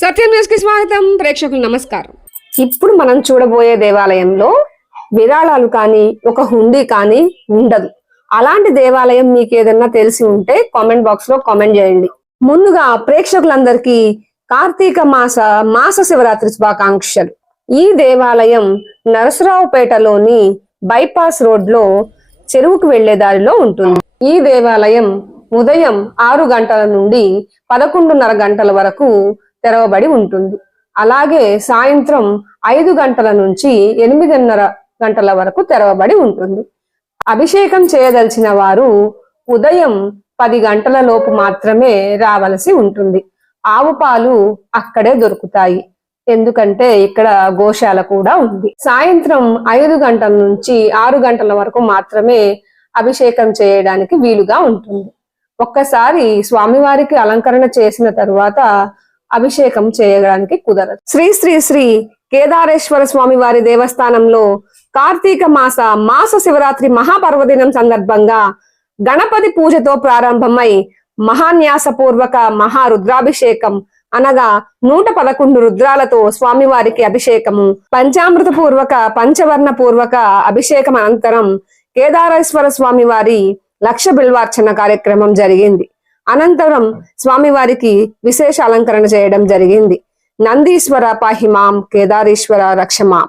సత్యం న్యూస్కి స్వాగతం. ప్రేక్షకులు నమస్కారం. ఇప్పుడు మనం చూడబోయే దేవాలయంలో విరాళాలు కానీ ఒక హుండీ కానీ ఉండదు. అలాంటి దేవాలయం మీకు ఏదన్నా తెలిసి ఉంటే కామెంట్ బాక్స్లో కామెంట్ చేయండి. ముందుగా ప్రేక్షకులందరికీ కార్తీక మాస మాస శివరాత్రి శుభాకాంక్షలు. ఈ దేవాలయం నరసరావుపేటలోని బైపాస్ రోడ్లో చెరువుకు వెళ్ళే దారిలో ఉంటుంది. ఈ దేవాలయం ఉదయం ఆరు గంటల నుండి పదకొండున్నర గంటల వరకు తెరవబడి ఉంటుంది. అలాగే సాయంత్రం ఐదు గంటల నుంచి ఎనిమిదిన్నర గంటల వరకు తెరవబడి ఉంటుంది. అభిషేకం చేయదలిచిన వారు ఉదయం పది గంటల లోపు మాత్రమే రావలసి ఉంటుంది. ఆవు పాలు అక్కడే దొరుకుతాయి. ఎందుకంటే ఇక్కడ గోశాల కూడా ఉంది. సాయంత్రం ఐదు గంటల నుంచి ఆరు గంటల వరకు మాత్రమే అభిషేకం చేయడానికి వీలుగా ఉంటుంది. ఒక్కసారి స్వామివారికి అలంకరణ చేసిన తరువాత అభిషేకం చేయడానికి కుదరదు. శ్రీ శ్రీ శ్రీ కేదారేశ్వర స్వామి వారి దేవస్థానంలో కార్తీక మాస మాస శివరాత్రి మహాపర్వదినం సందర్భంగా గణపతి పూజతో ప్రారంభమై మహాన్యాసపూర్వక మహారుద్రాభిషేకం అనగా నూట పదకొండు రుద్రాలతో స్వామివారికి అభిషేకము. పంచామృత పూర్వక పంచవర్ణ పూర్వక అభిషేకం అనంతరం కేదారేశ్వర స్వామి వారి లక్ష బిల్వార్చన కార్యక్రమం జరిగింది. అనంతరం స్వామివారికి విశేష అలంకరణ చేయడం జరిగింది. నందీశ్వర పాహిమాం కేదారీశ్వర రక్షమాం.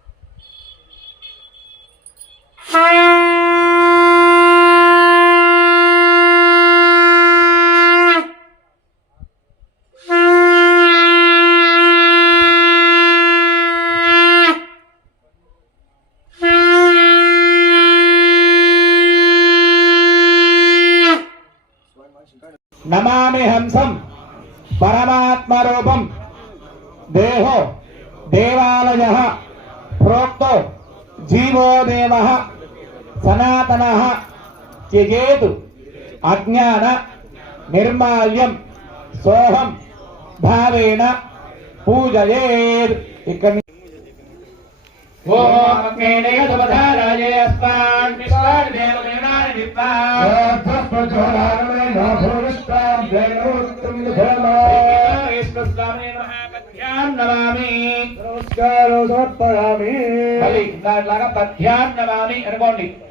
नमा हंसम परमात्म रूपम देहो देवालय प्रोक्तो जीवो देवः ఉదర వీర ఉదర ఆశ్రయోదర గర్వోపదార జిలావిస్తృ స్వామి సకల రాజ భోగ రాజ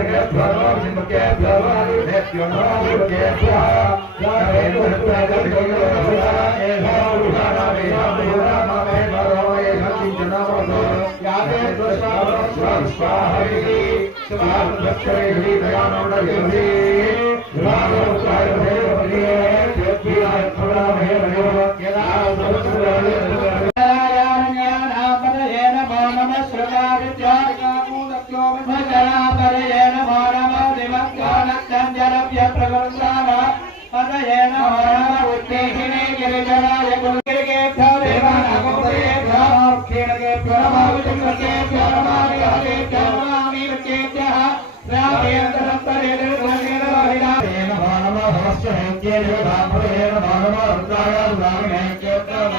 श्रुता विद्या कामूदत्यो विभजरा परयेण దేవ సనాతన త్యజేతు అజ్ఞాన నిర్మాల్యం సోహం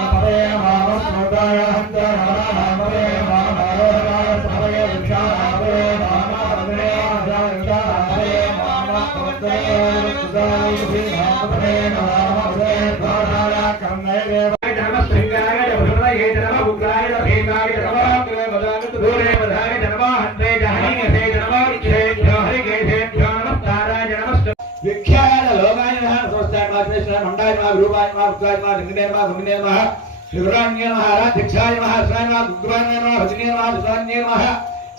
భావేన పూజయేత్ ఇక్కడ ఓం అగ్నేయదవధారాయ అస్మాన్ విశ్వాదేవ మేనాని విద్వాన్ రాధ్యక్షాయ నమః శ్రాయ నమః ఉగ్రాయ నమః భజనే నమః సురాన్య నమః చరజిక్వాయ నమః సహస్రపదయ